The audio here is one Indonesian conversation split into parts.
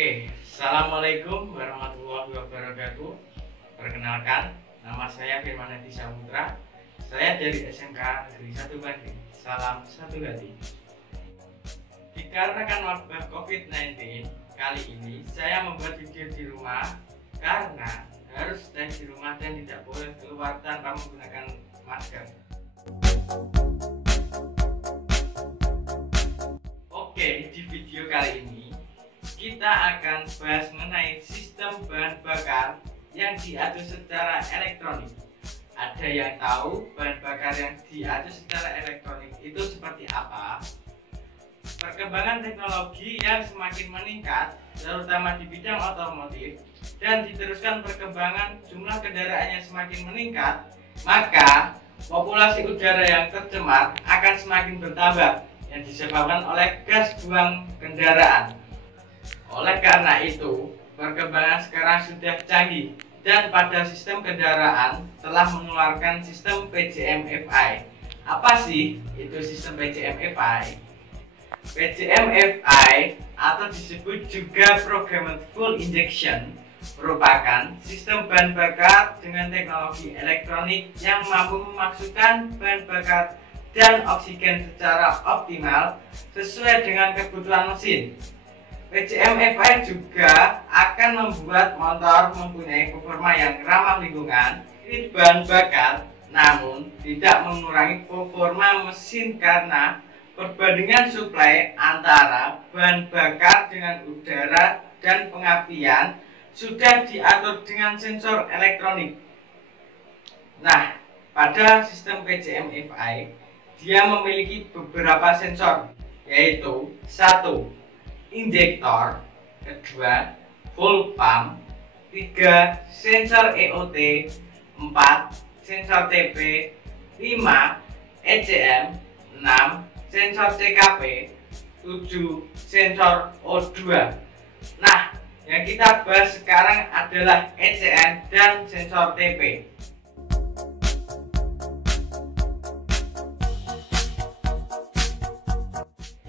Assalamualaikum warahmatullahi wabarakatuh. Perkenalkan, nama saya Firman Hadi Saputra. Saya dari SMK Negeri 1 Bandung. Salam satu hati. Dikarenakan wabah COVID-19, kali ini saya membuat video di rumah karena harus stay di rumah dan tidak boleh keluar tanpa menggunakan masker. Di video kali ini kita akan bahas mengenai sistem bahan bakar yang diatur secara elektronik. Ada yang tahu bahan bakar yang diatur secara elektronik itu seperti apa? Perkembangan teknologi yang semakin meningkat, terutama di bidang otomotif, dan diteruskan perkembangan jumlah kendaraan yang semakin meningkat, maka populasi udara yang tercemar akan semakin bertambah yang disebabkan oleh gas buang kendaraan. Oleh karena itu, perkembangan sekarang sudah canggih dan pada sistem kendaraan telah mengeluarkan sistem PCMFI. Apa sih itu sistem PCMFI? PCMFI atau disebut juga Programmed Fuel Injection merupakan sistem bahan bakar dengan teknologi elektronik yang mampu memasukkan bahan bakar dan oksigen secara optimal sesuai dengan kebutuhan mesin. PCMFI juga akan membuat motor mempunyai performa yang ramah lingkungan, irit bahan bakar, namun tidak mengurangi performa mesin karena perbandingan suplai antara bahan bakar dengan udara dan pengapian sudah diatur dengan sensor elektronik. Nah, pada sistem PCMFI dia memiliki beberapa sensor, yaitu 1. Injektor, 2. Fuel pump, 3. Sensor EOT, 4. Sensor TP, 5. ECM, 6. Sensor CKP, 7. Sensor O2. Nah, yang kita bahas sekarang adalah ECM dan sensor TP.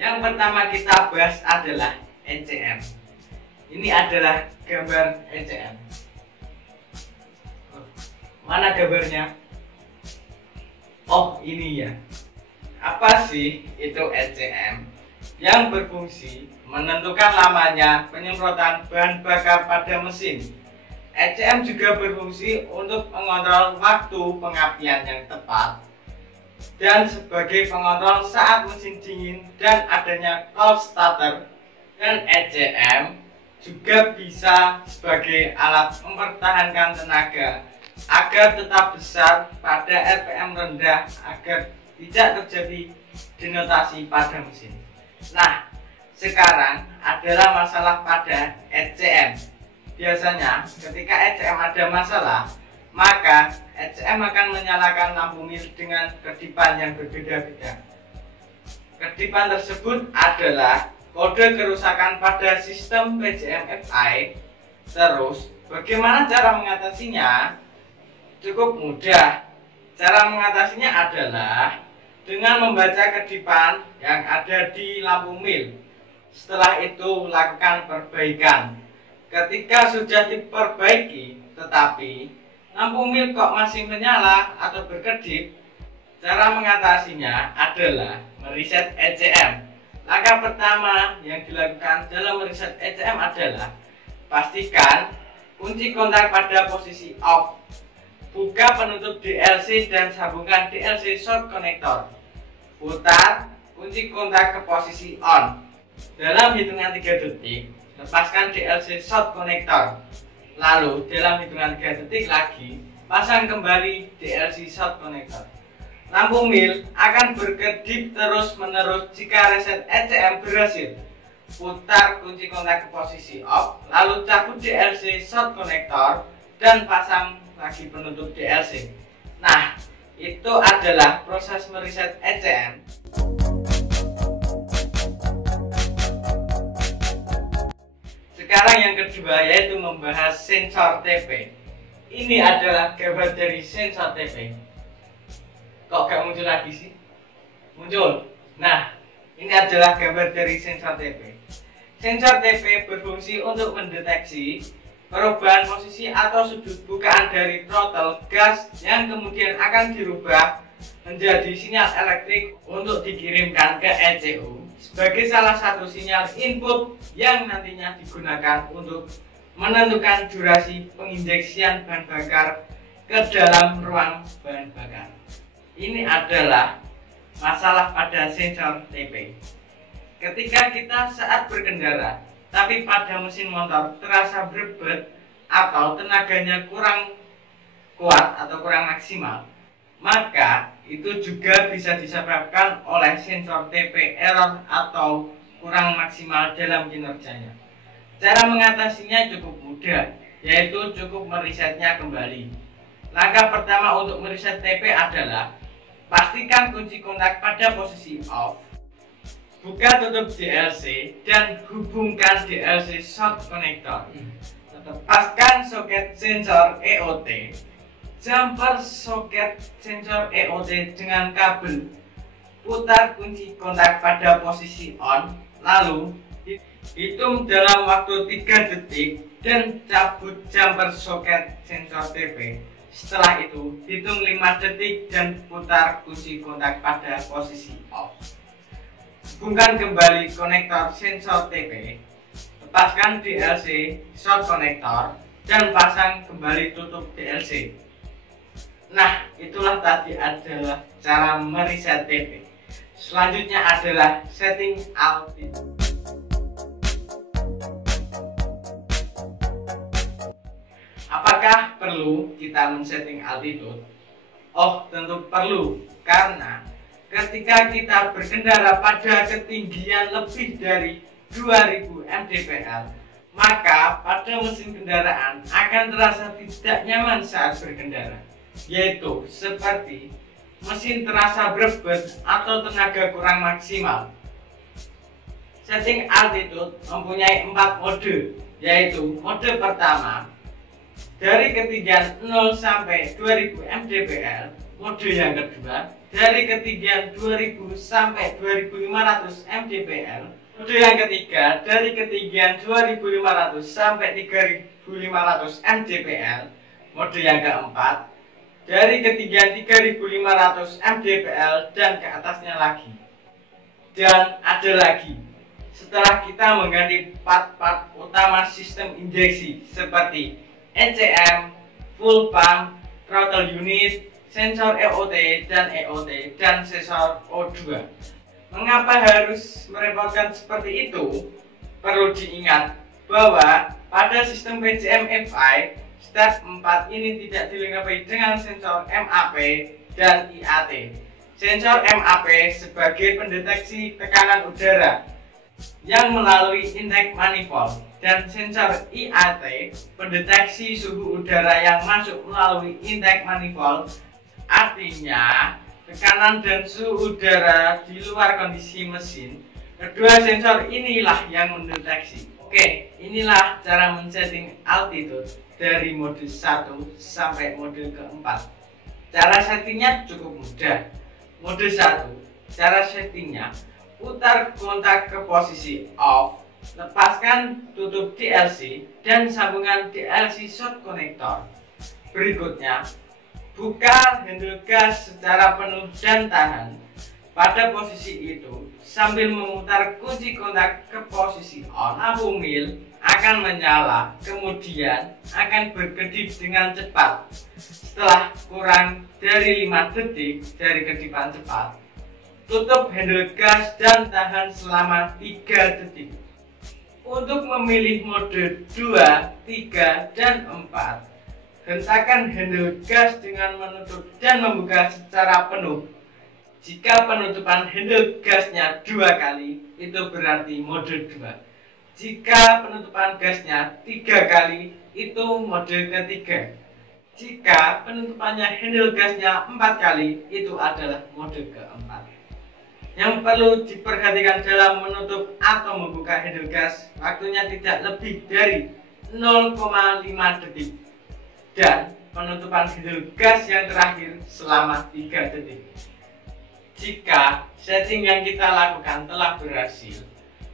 Yang pertama kita bahas adalah ECM. Ini adalah gambar ECM. Mana gambarnya? Oh, ini ya. Apa sih itu ECM? Yang berfungsi menentukan lamanya penyemprotan bahan bakar pada mesin. ECM juga berfungsi untuk mengontrol waktu pengapian yang tepat dan sebagai pengontrol saat mesin dingin dan adanya cold starter. Dan ECM juga bisa sebagai alat mempertahankan tenaga agar tetap besar pada RPM rendah agar tidak terjadi denotasi pada mesin. Nah, sekarang adalah masalah pada ECM. Biasanya ketika ECM ada masalah, maka ECM akan menyalakan lampu mil dengan kedipan yang berbeda-beda. Kedipan tersebut adalah kode kerusakan pada sistem PCMFI. Terus, bagaimana cara mengatasinya? Cukup mudah. Cara mengatasinya adalah dengan membaca kedipan yang ada di lampu mil. Setelah itu, lakukan perbaikan. Ketika sudah diperbaiki, tetapi lampu mil kok masih menyala atau berkedip, cara mengatasinya adalah mereset ECM. Langkah pertama yang dilakukan dalam mereset ECM adalah pastikan kunci kontak pada posisi off. Buka penutup DLC dan sambungkan DLC short connector. Putar kunci kontak ke posisi on. Dalam hitungan 3 detik, lepaskan DLC short connector. Lalu dalam hitungan 3 detik lagi, pasang kembali DLC short connector. Lampu mil akan berkedip terus-menerus jika reset ECM berhasil. Putar kunci kontak ke posisi off, lalu cabut DLC short connector dan pasang lagi penutup DLC. Nah, itu adalah proses mereset ECM. Sekarang yang kedua yaitu membahas sensor TP. Ini adalah gambar dari sensor TP. Kok gak muncul lagi sih? Muncul. Nah, ini adalah gambar dari sensor TP. Sensor TP berfungsi untuk mendeteksi perubahan posisi atau sudut bukaan dari throttle gas yang kemudian akan dirubah menjadi sinyal elektrik untuk dikirimkan ke ECU sebagai salah satu sinyal input yang nantinya digunakan untuk menentukan durasi penginjeksian bahan bakar ke dalam ruang bahan bakar. Ini adalah masalah pada sensor TP. Ketika kita saat berkendara, tapi pada mesin motor terasa berebut atau tenaganya kurang kuat atau kurang maksimal, maka itu juga bisa disebabkan oleh sensor TP error atau kurang maksimal dalam kinerjanya. Cara mengatasinya cukup mudah, yaitu cukup meresetnya kembali. Langkah pertama untuk mereset TP adalah pastikan kunci kontak pada posisi off. Buka tutup DLC dan hubungkan DLC short connector. Lepaskan soket sensor EOT. Jumper soket sensor EOT dengan kabel. Putar kunci kontak pada posisi on, lalu hitung dalam waktu 3 detik dan cabut jumper soket sensor TP. Setelah itu, hitung 5 detik dan putar kunci kontak pada posisi off. Hubungkan kembali konektor sensor TP, lepaskan DLC short connector, dan pasang kembali tutup DLC. Nah, itulah tadi adalah cara mereset TP. Selanjutnya adalah setting altitude. Apakah perlu kita men-setting altitude? Oh, tentu perlu, karena ketika kita berkendara pada ketinggian lebih dari 2000 mdpl, maka pada mesin kendaraan akan terasa tidak nyaman saat berkendara, yaitu seperti mesin terasa berebut atau tenaga kurang maksimal. Setting altitude mempunyai 4 mode, yaitu mode pertama dari ketinggian 0 sampai 2000 mdpl, mode yang kedua dari ketinggian 2000 sampai 2500 mdpl, mode yang ketiga dari ketinggian 2500 sampai 3500 mdpl, mode yang keempat dari ketinggian 3500 mdpl dan ke atasnya lagi. Dan ada lagi, setelah kita mengganti part-part utama sistem injeksi seperti ECM, full pump, throttle unit, sensor EOT, dan sensor O2. Mengapa harus merepotkan seperti itu? Perlu diingat bahwa pada sistem PCM FI, step 4 ini tidak dilengkapi dengan sensor MAP dan IAT. Sensor MAP sebagai pendeteksi tekanan udara yang melalui intake manifold, dan sensor IAT pendeteksi suhu udara yang masuk melalui intake manifold. Artinya, tekanan dan suhu udara di luar kondisi mesin. Kedua sensor inilah yang mendeteksi. Oke, inilah cara men-setting altitude dari mode 1 sampai mode keempat. Cara settingnya cukup mudah. Mode 1, cara settingnya, putar kontak ke posisi off, lepaskan tutup DLC dan sambungan DLC short connector. Berikutnya, buka handle gas secara penuh dan tahan pada posisi itu sambil memutar kunci kontak ke posisi on. Lampu mil akan menyala, kemudian akan berkedip dengan cepat. Setelah kurang dari 5 detik dari kedipan cepat, tutup handle gas dan tahan selama 3 detik. Untuk memilih mode 2, 3, dan 4, hentakan handle gas dengan menutup dan membuka secara penuh. Jika penutupan handle gasnya 2 kali, itu berarti mode 2. Jika penutupan gasnya 3 kali, itu mode ketiga. Jika penutupannya handle gasnya 4 kali, itu adalah mode keempat. Yang perlu diperhatikan dalam menutup atau membuka handle gas, waktunya tidak lebih dari 0,5 detik. Dan penutupan handle gas yang terakhir selama 3 detik. Jika setting yang kita lakukan telah berhasil,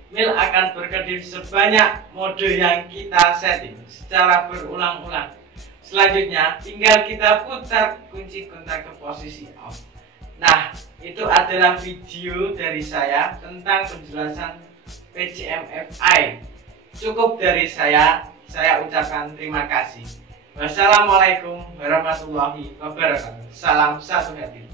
Mil akan berkedip sebanyak mode yang kita setting secara berulang-ulang. Selanjutnya tinggal kita putar kunci kontak ke posisi off. Nah, itu adalah video dari saya tentang penjelasan PCMFI. Cukup dari saya ucapkan terima kasih. Wassalamualaikum warahmatullahi wabarakatuh. Salam satu hati.